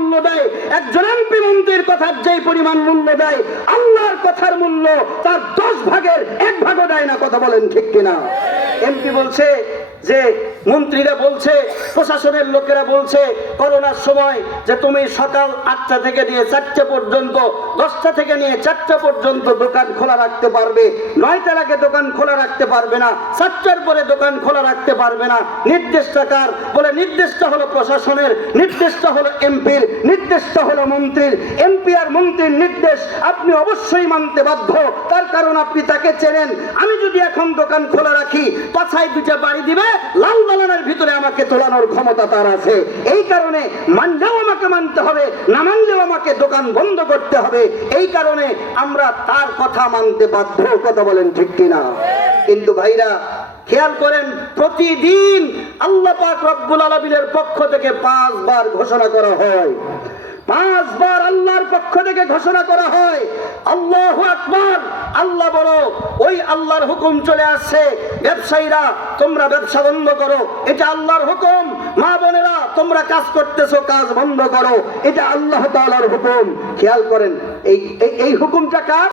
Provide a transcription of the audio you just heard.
মূল্য দেয়, একজন এমপি মন্ত্রীর কথার যেই পরিমাণ মূল্য দেয়, আল্লাহর কথার মূল্য তার 10 ভাগের 1 ভাগও দেয় না। কথা বলেন ঠিক কিনা? এমপি বলছে, যে মন্ত্রীরা বলছে, প্রশাসনের লোকেরা বলছে করোনার সময় যে তুমি সকাল 8টা থেকে নিয়ে 4টা পর্যন্ত, 10টা থেকে নিয়ে 4টা পর্যন্ত দোকান খোলা রাখতে পারবে, 9টার আগে দোকান খোলা রাখতে পারবে না, 4টার পরে দোকান খোলা রাখতে পারবে না। নির্দেশটা কার? বলে নির্দেশটা হলো প্রশাসনের, নির্দেশটা হলো এমপির, নির্দেশটা হলো মন্ত্রীর। এমপি আর মন্ত্রীর নির্দেশ আপনি অবশ্যই মানতে বাধ্য, তার কারণ আপনি তাকে চেনেন। আমি যদি এখন দোকান খোলা রাখি, পাছায় 2টা বাড়ি দিবে, লাল দালানের ভিতরে আমাকে তোলানোর ক্ষমতা তার আছে। এই কারণে মানলেও আমাকে মানতে হবে, না মানলেও আমাকে দোকান বন্ধ করতে হবে। এই কারণে আমরা তার কথা মানতে বাধ্য। কথা বলেন ঠিক কিনা? কিন্তু ভাইরা খেয়াল করেন, প্রতিদিন আল্লাহ পাক রব্বুল আলামিনের পক্ষ থেকে 5 বার ঘোষণা করা হয়, 5 বার আল্লাহর পক্ষ থেকে ঘোষণা করা হয়, আল্লাহু আকবার। আল্লাহ বলো, ওই আল্লাহর হুকুম চলে আসছে, ব্যবসায়ীরা তোমরা ব্যবসা বন্ধ করো, এটা আল্লাহর হুকুম। মা বোনেরা তোমরা কাজ করতেছো, কাজ বন্ধ করো, এটা আল্লাহ তাআলার হুকুম। খেয়াল করেন, এই হুকুমটা কার?